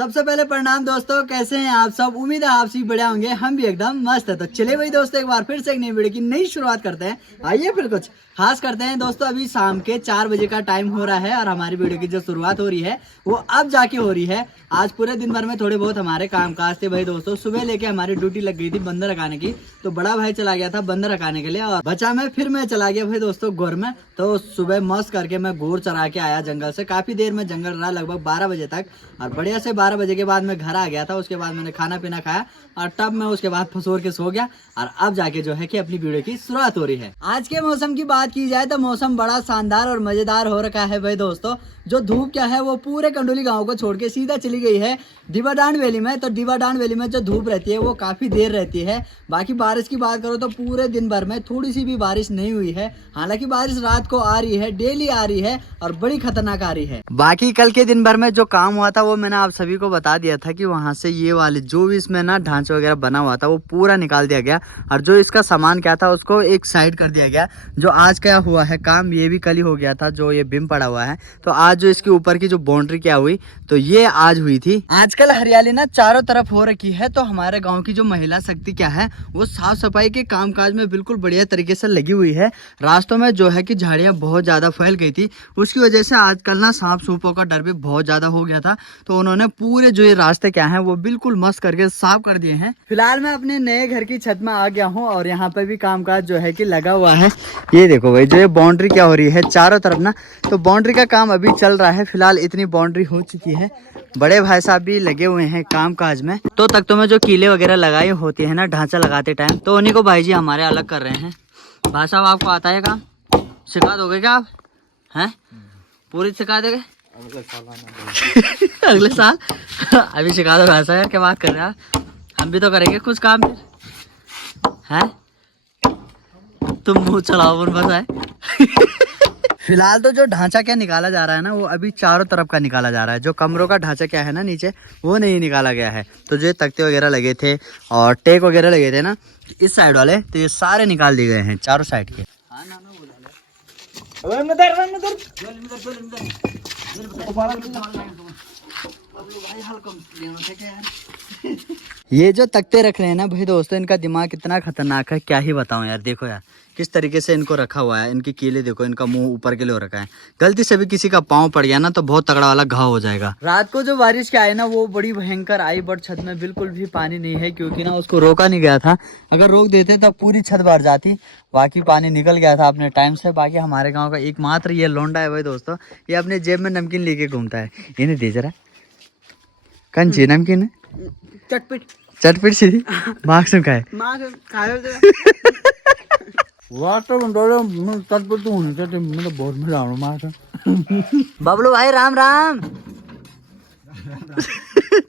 सबसे पहले प्रणाम दोस्तों, कैसे हैं आप सब। उम्मीद है आप सभी बढ़िया होंगे, हम भी एकदम मस्त है। तो चलिए भाई दोस्तों, एक बार फिर से एक नई वीडियो की नई शुरुआत करते हैं। आइए फिर कुछ खास करते हैं दोस्तों। अभी शाम के 4 बजे का टाइम हो रहा है और हमारी वीडियो की जो शुरुआत हो रही है वो अब जाके हो रही है। आज पूरे दिन भर में थोड़े बहुत हमारे काम काज थे भाई दोस्तों। सुबह लेके हमारी ड्यूटी लग गई थी बंदर रखाने की, तो बड़ा भाई चला गया था बंदर रखाने के लिए और बचा मैं चला गया भाई दोस्तों गोर में। तो सुबह मस्त करके मैं गोर चरा के आया जंगल से। काफी देर में जंगल रहा, लगभग 12 बजे तक, और बढ़िया से 12 बजे के बाद मैं घर आ गया था। उसके बाद मैंने खाना पीना खाया और तब मैं उसके बाद फसोर के सो गया। और अब जाके जो है कि अपनी वीडियो की शुरुआत हो रही है। आज के मौसम की बात की जाए तो मौसम बड़ा शानदार और मजेदार हो रखा है भाई दोस्तों। जो धूप क्या है वो पूरे कंडोली गांव को छोड़ के सीधा चली गई है दीवाडांड वैली में। तो दीवाडांड वैली में जो धूप रहती है वो काफी देर रहती है। बाकी बारिश की बात करो तो पूरे दिन भर में थोड़ी सी भी बारिश नहीं हुई है। हालांकि बारिश रात को आ रही है, डेली आ रही है और बड़ी खतरनाक आ रही है। बाकी कल के दिन भर में जो काम हुआ था वो मैंने आप सभी को बता दिया था कि वहां से ये वाले जो भी इसमें ना ढांचा वगैरह बना हुआ था वो पूरा निकाल दिया गया और जो इसका सामान क्या था उसको एक साइड कर दिया गया। जो आज क्या हुआ है काम, ये भी कल ही हो गया था। जो ये बिम पड़ा हुआ है, तो आज जो इसके ऊपर की जो बाउंड्री क्या हुई तो ये आज हुई थी। आजकल हरियाली ना चारों तरफ हो रखी है। तो हमारे गांव की जो महिला शक्ति क्या है वो साफ सफाई के कामकाज में बिल्कुल बढ़िया तरीके से लगी हुई है। रास्तों में जो है कि झाड़ियां बहुत ज्यादा फैल गई थी, उसकी वजह से आजकल ना सांप सूपों का डर भी बहुत ज्यादा हो गया था। तो उन्होंने पूरे जो ये रास्ते क्या है वो बिल्कुल मस्त करके साफ कर दिए हैं। फिलहाल मैं अपने नए घर की छत में आ गया हूँ और यहाँ पे भी कामकाज जो है कि लगा हुआ है। ये देखो भाई, जो ये बाउंड्री क्या हो रही है चारों तरफ ना, तो बाउंड्री का काम अभी चल रहा है। फिलहाल इतनी बाउंड्री हो चुकी है। बड़े भाई साहब भी लगे हुए हैं काम काज में। तो तख्तों में जो कीले वगैरह लगाई होती है ना ढांचा लगाते टाइम, तो उन्हीं को भाई जी हमारे अलग कर रहे हैं। भाई साहब आपको आता है काम, सिखा दोगे क्या आप? हैं पूरी सिखा दोगे? अगले साल अभी सिखा दो भाई साहब, क्या बात कर रहे हैं आप? हम भी तो करेंगे कुछ काम फिर, हैं? तुम मुँह चलाओ बस है। फिलहाल तो जो ढांचा क्या निकाला जा रहा है ना वो अभी चारों तरफ का निकाला जा रहा है। जो कमरों का ढांचा क्या है ना नीचे, वो नहीं निकाला गया है। तो जो तख्ते वगैरह लगे थे और टेक वगैरह लगे थे ना इस साइड वाले, तो ये सारे निकाल दिए गए हैं चारों साइड के। ये जो तख्ते रख रहे हैं ना भाई दोस्तों, इनका दिमाग कितना खतरनाक है क्या ही बताऊं यार। देखो यार किस तरीके से इनको रखा हुआ है। इनकी कीले देखो, इनका मुंह ऊपर के लिए हो रखा है। गलती से भी किसी का पाँव पड़ गया ना तो बहुत तगड़ा वाला घाव हो जाएगा। रात को जो बारिश क्या आई ना वो बड़ी भयंकर आई, बट छत में बिल्कुल भी पानी नहीं है क्योंकि ना उसको रोका नहीं गया था। अगर रोक देते तो पूरी छत भर जाती। बाकी पानी निकल गया था अपने टाइम से। बाकी हमारे गाँव का एकमात्र ये लोंडा है भाई दोस्तों, ये अपने जेब में नमकीन लेके घूमता है। इन्हें दे जरा, कंची नमकीन चटपट चटपट सी मार्क्स में खाए बबलू भाई राम राम।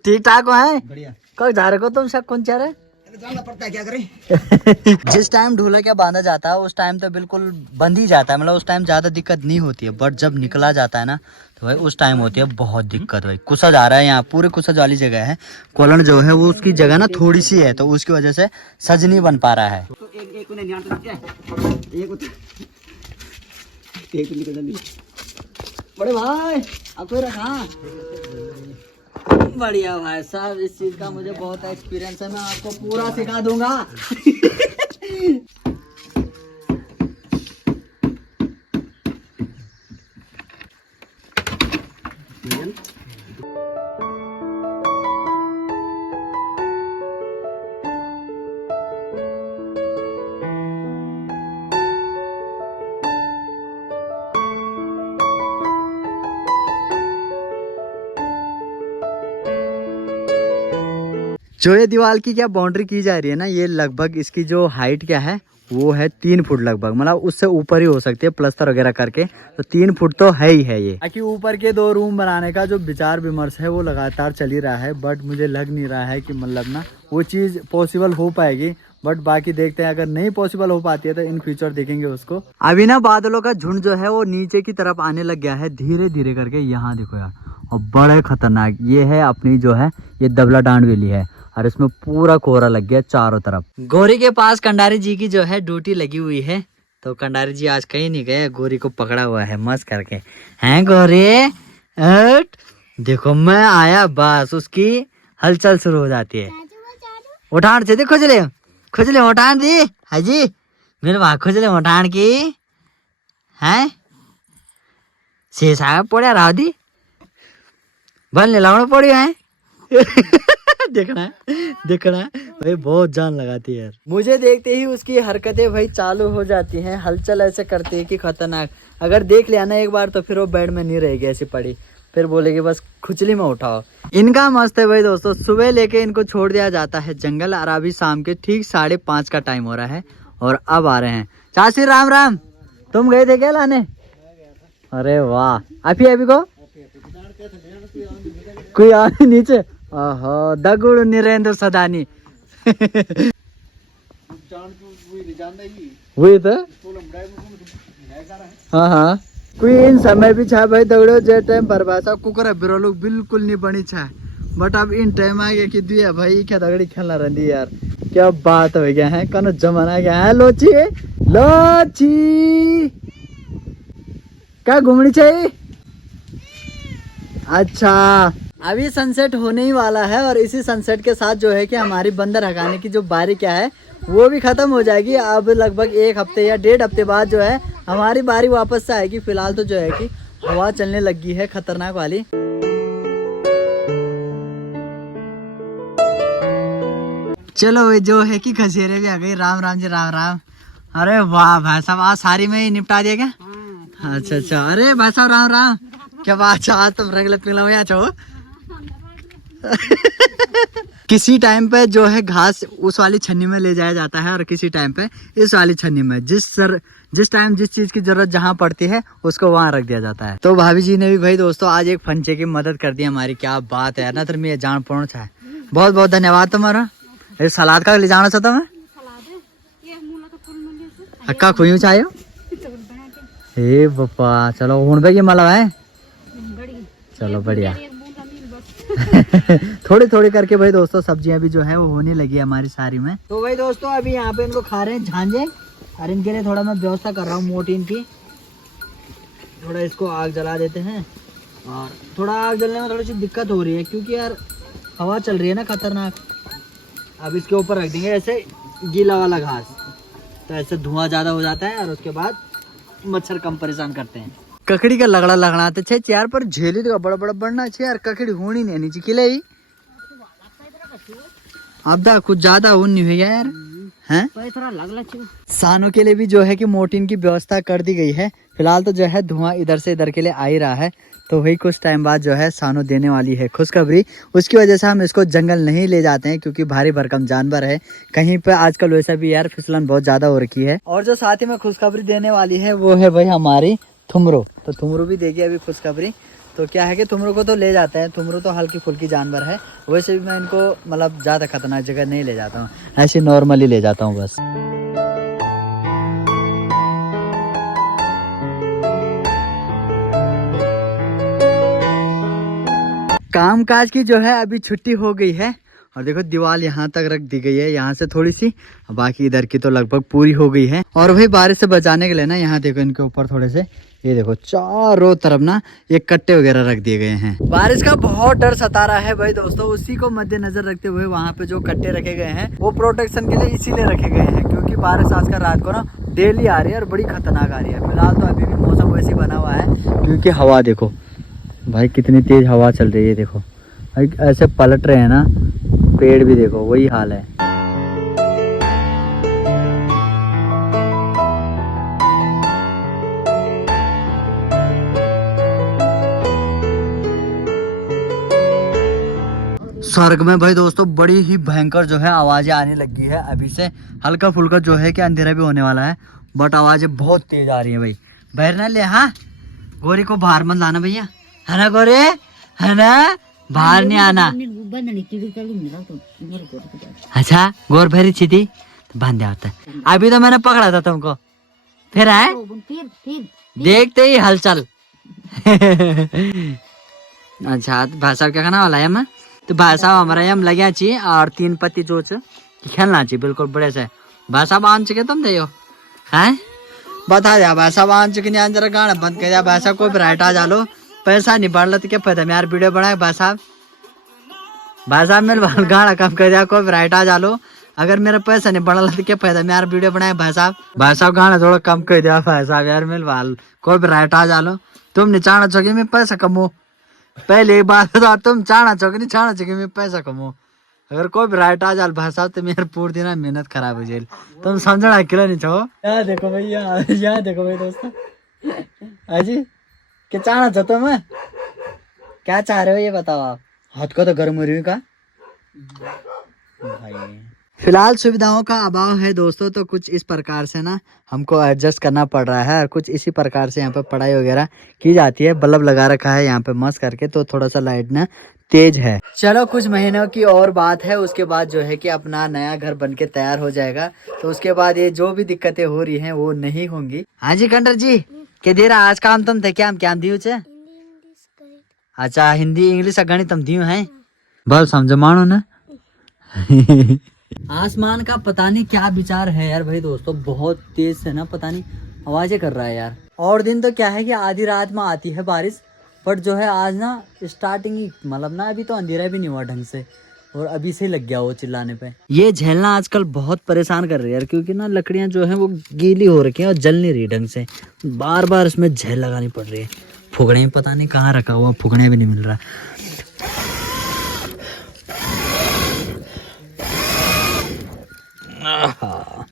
ठीक ठाक हो है? कब जा रहे हो तुम सब? कौन जा रहे? जाना पड़ता है, क्या करें। जिस टाइम ढोला क्या बांधा जाता है उस टाइम तो बिल्कुल बंद ही जाता है, मतलब उस टाइम ज्यादा दिक्कत नहीं होती है। बट जब निकला जाता है ना तो भाई उस टाइम होती है बहुत दिक्कत। भाई कुसज आ रहा है, यहाँ पूरे कुसज वाली जगह है। कोलन जो है वो उसकी जगह ना थोड़ी सी है, तो उसकी वजह से सज नहीं बन पा रहा है। बड़े भाई अब रखा बढ़िया भाई साहब, इस चीज का मुझे बहुत एक्सपीरियंस है, मैं आपको पूरा सिखा दूंगा। जो ये दीवार की क्या बाउंड्री की जा रही है ना, ये लगभग इसकी जो हाइट क्या है वो है 3 फुट लगभग, मतलब उससे ऊपर ही हो सकती है प्लस्तर वगैरह करके। तो 3 फुट तो है ही है ये। बाकी ऊपर के 2 रूम बनाने का जो विचार विमर्श है वो लगातार चल ही रहा है, बट मुझे लग नहीं रहा है कि मतलब ना वो चीज़ पॉसिबल हो पाएगी। बट बाकी देखते हैं, अगर नहीं पॉसिबल हो पाती है तो इन फ्यूचर देखेंगे उसको। अभी ना बादलों का झुंड जो है वो नीचे की तरफ आने लग गया है धीरे धीरे करके। यहाँ देखो यार, और बड़े खतरनाक ये है अपनी जो है ये दबलाडांड वैली है और इसमें पूरा कोहरा लग गया चारों तरफ। गोरी के पास कंडारी जी की जो है ड्यूटी लगी हुई है, तो कंडारी जी आज कहीं नहीं गए, गोरी को पकड़ा हुआ है मस्त करके। हैं गोरी, देखो मैं आया बस उसकी हलचल शुरू हो जाती है। उठान से खुजले खुजले उठान दी हाजी मेरे वहां खुजले उठान की है शेषा पड़ा रहा दी बनने लावना पड़ी है देखना भाई बहुत जान लगाती है यार। मुझे देखते ही उसकी हरकतें भाई चालू हो जाती हैं, हलचल ऐसे करती है कि खतरनाक। अगर देख लिया ना एक बार तो फिर वो बेड में नहीं रहेगी ऐसी पड़ी, फिर बोलेगी बस खुजली में उठाओ। इनका मस्त है भाई दोस्तों, सुबह लेके इनको छोड़ दिया जाता है जंगल और अभी शाम के ठीक 5:30 का टाइम हो रहा है और अब आ रहे हैं। चाची राम राम, तुम गए थे क्या लाने? अरे वाह, अभी को कोई आ नीचे दगुड़ निरेंद्र सदानी वही तो हाँ कोई इन समय भी छा भाई दगड़ो जे टाइम परिभाषा कुकर बिरोलू बिल्कुल नहीं बनी छा, बट अब इन टाइम आ गया कि दिया भाई क्या दगड़ी खेलना रही यार। क्या बात हो गया है, कौन जमाना गया है। लोची लोची क्या घूमनी चाहिए। अच्छा अभी सनसेट होने ही वाला है और इसी सनसेट के साथ जो है कि हमारी बंदर हगाने की जो बारी क्या है वो भी खत्म हो जाएगी। अब लगभग 1 हफ्ते या 1.5 हफ्ते बाद जो है हमारी बारी वापस से आएगी। फिलहाल तो जो है कि हवा चलने लगी है खतरनाक वाली। चलो जो है कि खसेरे भी आ गई। राम राम जी राम राम। अरे वाह भाई साहब आज सारी में ही निपटा दिया क्या? अच्छा अरे भाई साहब राम राम, क्या बात है आज तुम रंगले पिघला हुआ छो। किसी टाइम पे जो है घास उस वाली छन्नी में ले जाया जाता है और किसी टाइम पे इस वाली छन्नी में, जिस टाइम जिस चीज की जरूरत जहाँ पड़ती है उसको वहाँ रख दिया जाता है। तो भाभी जी ने भी भाई दोस्तों आज एक फंचे की मदद कर दी हमारी। क्या बात है ना, मैं जान पहुंच है। बहुत बहुत धन्यवाद तुम्हारा। सलाद का ले जाना चाहता मैं अक्का खुई चाहे हे बप्पा। चलो हूं पे मला है, चलो बढ़िया। थोड़ी थोड़ी करके भाई दोस्तों सब्जियां भी जो है वो होने लगी है हमारी सारी में। तो भाई दोस्तों अभी यहाँ पे इनको खा रहे हैं झांझे और इनके लिए थोड़ा मैं व्यवस्था कर रहा हूँ मोटीन की। थोड़ा इसको आग जला देते हैं और थोड़ा आग जलने में थोड़ी सी दिक्कत हो रही है क्योंकि यार हवा चल रही है ना खतरनाक। अब इसके ऊपर रख देंगे ऐसे गीला वाला घास, तो ऐसे धुआं ज्यादा हो जाता है और उसके बाद मच्छर कम परेशान करते हैं। ककड़ी का लगड़ा लगड़ाते छे यार, पर झेली तो बड़ा बड़ा बढ़ना छे यार। ककड़ी होनी नहीं नीचे खिले अब दा कुछ ज्यादा ऊन नहीं हुआ यार हैं। सानों के लिए भी जो है कि मोटिन की व्यवस्था कर दी गई है। फिलहाल तो जो है धुआं इधर से इधर के लिए आ ही रहा है, तो वही कुछ टाइम बाद जो है सानो देने वाली है खुशखबरी। उसकी वजह से हम इसको जंगल नहीं ले जाते हैं क्योंकि भारी भरकम जानवर है। कहीं पे आजकल वैसा भी यार फिसलन बहुत ज्यादा हो रखी है। और जो साथ ही में खुशखबरी देने वाली है वो है भाई हमारी थुमरो। तो थुमरो भी देगी अभी खुशखबरी। तो क्या है कि थुमरो को तो ले जाते हैं, थुमरो तो हल्की फुल्की जानवर है। वैसे भी मैं इनको मतलब ज्यादा खतरनाक जगह नहीं ले जाता हूँ, ऐसे नॉर्मली ले जाता हूँ बस। कामकाज की जो है अभी छुट्टी हो गई है और देखो दीवार यहाँ तक रख दी गई है, यहाँ से थोड़ी सी, बाकी इधर की तो लगभग पूरी हो गई है। और भाई बारिश से बचाने के लिए ना यहाँ देखो इनके ऊपर थोड़े से ये देखो चारों तरफ ना ये कट्टे वगैरह रख दिए गए हैं। बारिश का बहुत डर सता रहा है भाई दोस्तों, उसी को मद्देनजर रखते हुए वहाँ पे जो कट्टे रखे गए हैं वो प्रोटेक्शन के लिए इसीलिए रखे गए हैं क्योंकि बारिश आज का रात को ना डेली आ रही है और बड़ी खतरनाक आ रही है। फिलहाल तो अभी भी मौसम वैसे बना हुआ है क्योंकि हवा देखो भाई कितनी तेज हवा चल रही है। देखो ऐसे पलट रहे हैं ना पेड़ भी, देखो वही हाल है। स्वर्ग में भाई दोस्तों बड़ी ही भयंकर जो है आवाजें आने लगी है। अभी से हल्का फुल्का जो है कि अंधेरा भी होने वाला है बट आवाजें बहुत तेज आ रही है भाई। बाहर ना ले, हाँ गोरी को बाहर मत लाना भैया, है ना गोरे, है ना, बाहर नहीं आना। अच्छा गोर भरी थी तो बांध होता है। अभी तो मैंने पकड़ा था तुमको, फिर आए देखते ही हलचल। अच्छा भाई साहब क्या खाना वाला है मैं तो भाई साहब हमारा हम लगे चाहिए और 3 पत्ती जो खेलना चाहिए बिल्कुल बड़े से। भाई साहब आन चुके तुम दे हैं बता दिया भाई साहब आन चुके नहीं, जरा गाना बंद कर दिया भाई साहब। कोई ब्राइट आ जालो पैसा नहीं बढ़ रहा तो क्या फायदा मैं यार वीडियो बनाए भाई साहब मेरे गाना कम कर दिया कोई राइट आ जालो अगर मेरा पैसा नहीं बढ़ा तो क्या फायदा मैं यार वीडियो बनाए भाई साहब गाना थोड़ा कम कर दिया भाई साहब यार मेरे बाल कोई भी राइट आ जालो तुम नहीं चाहना चाहिए मैं पैसा कमो पहले एक बात बता तुम चाहना चाहिए नहीं चाहना चाहिए मैं पैसा कमो अगर कोई भी राइट आ जाल भाई साहब तो मेरे पूरी दिन मेहनत खराब हो जाए तुम समझना अकेला नहीं छो यहाँ देखो भैया यहाँ देखो भाई दोस्तों अजी क्या चाहना चाहते मैं क्या चाह रहे हो ये बताओ आप हाथ को तो गर्म हो रही का भाई फिलहाल सुविधाओं का अभाव है दोस्तों तो कुछ इस प्रकार से ना हमको एडजस्ट करना पड़ रहा है और कुछ इसी प्रकार से यहाँ पे पढ़ाई वगैरह की जाती है बल्ब लगा रखा है यहाँ पे मस्त करके तो थोड़ा सा लाइट ना तेज है। चलो कुछ महीनों की और बात है उसके बाद जो है कि अपना नया घर बनके तैयार हो जाएगा तो उसके बाद ये जो भी दिक्कतें हो रही हैं वो नहीं होंगी। हाँ जी कंडर जी के देर आज काम तुम थे क्या दियो चे अच्छा हिंदी इंग्लिश गणित तुम दियो है बस समझ मानो ना आसमान का पता नहीं क्या विचार है यार भाई दोस्तों बहुत तेज से ना पता नहीं आवाजें कर रहा है यार और दिन तो क्या है कि आधी रात में आती है बारिश बट जो है आज ना स्टार्टिंग ही मतलब ना अभी तो अंधेरा भी नहीं हुआ ढंग से और अभी से लग गया वो चिल्लाने पे। ये झेलना आजकल बहुत परेशान कर रही है यार क्योंकि ना लकड़ियां जो है वो गीली हो रखी है और जल नहीं रही ढंग से बार बार इसमें झेल लगानी पड़ रही है। फुगड़े पता नहीं कहाँ रखा हुआ फुगड़े भी नहीं मिल रहा।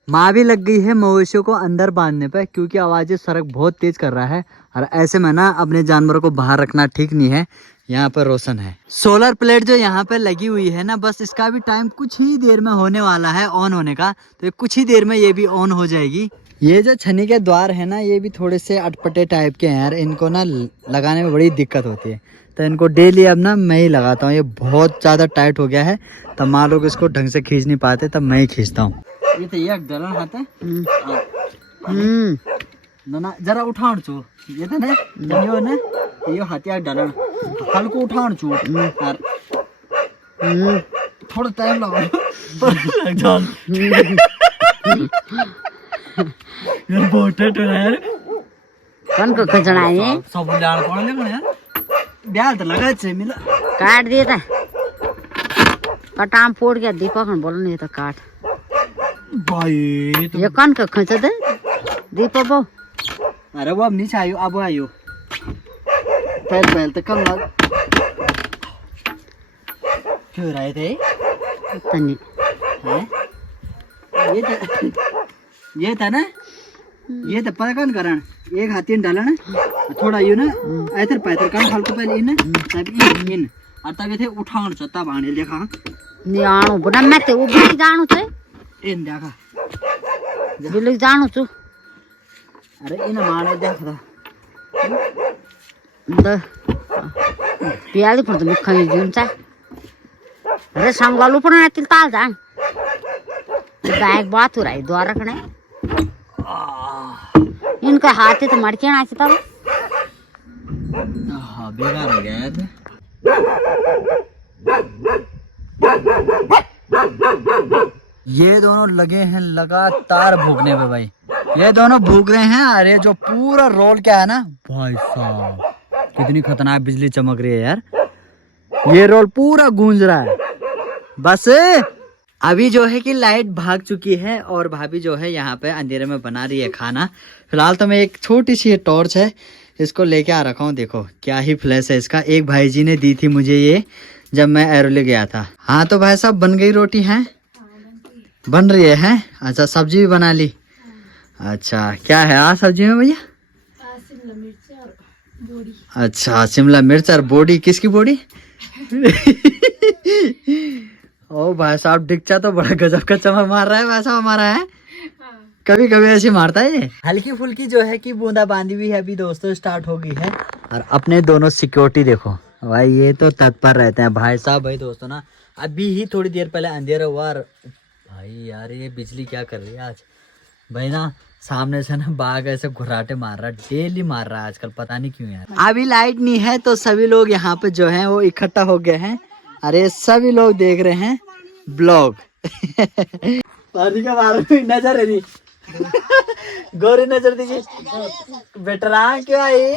माँ भी लग गई है मवेशियों को अंदर बांधने पे क्योंकि आवाजें सड़क बहुत तेज कर रहा है और ऐसे में ना अपने जानवरों को बाहर रखना ठीक नहीं है। यहाँ पर रोशन है सोलर प्लेट जो यहाँ पे लगी हुई है ना बस इसका भी टाइम कुछ ही देर में होने वाला है ऑन होने का तो कुछ ही देर में ये भी ऑन हो जाएगी। ये जो छन्नी के द्वार है ना ये भी थोड़े से अटपटे टाइप के हैं यार इनको ना लगाने में बड़ी दिक्कत होती है तो इनको डेली अब ना मैं ही लगाता हूँ। ये बहुत ज़्यादा टाइट हो गया है तब माँ लोग इसको ढंग से खींच नहीं पाते तब मैं ही खींचता हूँ। ये तो ये डलन हाथ है ना जरा उठाण छो ये तो ना यो ना यो हाथी डलन हल्को उठाण छो यार थोड़ा टाइम लगा यार बहुत टाइट हो रहा है यार कौन को खचना है सब लाड़ कौन लगना यार ब्याल तो लगा छे मिला काट दिए था कटाम फोड़ गया दीपक बोल नहीं तो काट भाई ये कौन का खच दे दीपक बो अरे वो अब नीचे आयो अब आयो पहल तो कम लग क्यों रहे थे तनी हैं ये था ना ये तो पता कौन करण एक हाथी डाला ना थोड़ा यू ना ऐतर पैतर काम हल्को पहले इन तब इन और तब ये उठाण छ तब आने देखा नी आणो बना मैं ते उबली जाणू छे इन देखा बिल्ली जाणू छु अरे इन माने देखा द पियाली पण तुम्ही खाई घेऊन चा अरे सांगालू पण येतील ताल जाण बैग बात हो रही द्वारा कणे इनका हाथ तो मड़के ना तब हाँ बेकार हो गया था। ये दोनों लगे हैं लगातार भूखने पे भाई ये दोनों भूख रहे हैं। अरे जो पूरा रोल क्या है ना भाई साहब कितनी खतरनाक बिजली चमक रही है यार ये रोल पूरा गूंज रहा है। बस अभी जो है कि लाइट भाग चुकी है और भाभी जो है यहाँ पे अंधेरे में बना रही है खाना। फिलहाल तो मैं एक छोटी सी टॉर्च है इसको लेके आ रखा हूँ। देखो क्या ही फ्लैश है इसका एक भाई जी ने दी थी मुझे ये जब मैं एरोले गया था। हाँ तो भाई साहब बन गई रोटी है बन रही है अच्छा सब्जी भी बना ली। अच्छा क्या है आज सब्जी में भैया अच्छा शिमला मिर्च और बोडी किसकी बोडी ओ भाई साहब डिक्चा तो बड़ा गजब का चमक मार रहा है वैसा हमारा है कभी कभी ऐसे मारता है ये। हल्की फुल्की जो है कि बूंदा बांदी भी है अभी दोस्तों स्टार्ट हो गई है। और अपने दोनों सिक्योरिटी देखो भाई ये तो तत्पर रहते हैं भाई साहब। भाई दोस्तों ना अभी ही थोड़ी देर पहले अंधेरा हुआ और भाई यार ये बिजली क्या कर रही है आज भाई ना सामने से ना बाघ ऐसे घुराटे मार रहा है डेली मार रहा है आजकल पता नहीं क्यों यार। अभी लाइट नहीं है तो सभी लोग यहाँ पे जो है वो इकट्ठा हो गए हैं। अरे सभी लोग देख रहे हैं ब्लॉग पानी का मारो नजर है नहीं गोरी नजर दीजिए बेटरा क्यों आई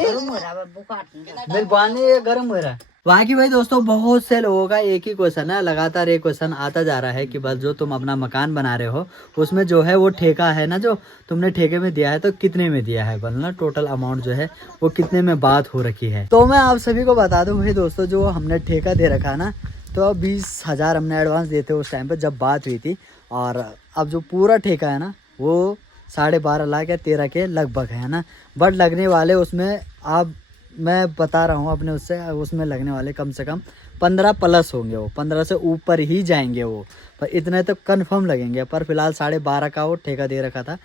मेरे बाने गर्म हो रहा है। वहाँ की भाई दोस्तों बहुत से लोगों का एक ही क्वेश्चन है, लगातार एक क्वेश्चन आता जा रहा है कि बस जो तुम अपना मकान बना रहे हो उसमें जो है वो ठेका है ना, जो तुमने ठेके में दिया है तो कितने में दिया है, बोलना टोटल अमाउंट जो है वो कितने में बात हो रखी है। तो मैं आप सभी को बता दूं भाई दोस्तों, जो हमने ठेका दे रखा ना, तो 20,000 हमने एडवांस देते उस टाइम पर जब बात हुई थी, और अब जो पूरा ठेका है ना वो 12.5 लाख या 13 के लगभग है ना। बट लगने वाले उसमें आप, मैं बता रहा हूँ अपने उससे, उसमें लगने वाले कम से कम 15 प्लस होंगे, वो 15 से ऊपर ही जाएंगे वो, पर इतने तो कंफर्म लगेंगे। पर फिलहाल 12.5 का वो ठेका दे रखा था,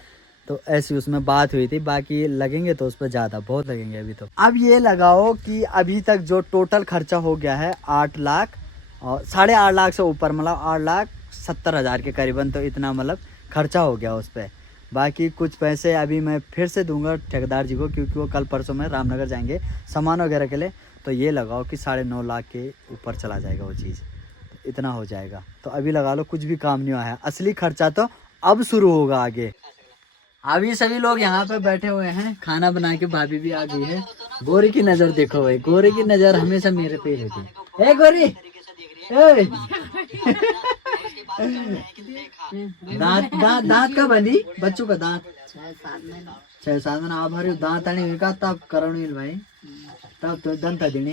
तो ऐसी उसमें बात हुई थी। बाकी लगेंगे तो उस पर ज़्यादा बहुत लगेंगे अभी तो। अब ये लगाओ कि अभी तक जो टोटल खर्चा हो गया है 8 लाख और 8.5 लाख से ऊपर, मतलब 8,70,000 के करीबन, तो इतना मतलब खर्चा हो गया उस पर। बाकी कुछ पैसे अभी मैं फिर से दूंगा ठेकेदार जी को, क्योंकि वो कल परसों में रामनगर जाएंगे सामान वगैरह के लिए। तो ये लगाओ कि 9.5 लाख के ऊपर चला जाएगा वो चीज़, इतना हो जाएगा। तो अभी लगा लो कुछ भी काम नहीं हुआ है, असली खर्चा तो अब शुरू होगा आगे। अभी सभी लोग यहाँ पे बैठे हुए हैं, खाना बना के भाभी भी आ गई है। गोरी की नज़र देखो भाई, गोरी की नज़र हमेशा मेरे पे ही रहती है। ए गोरी, ए दांत दांत दांत का बंदी बच्चों का दांत 6-7 महीना आप हरे दांत आने का तब करण भाई, तब तो दंता देने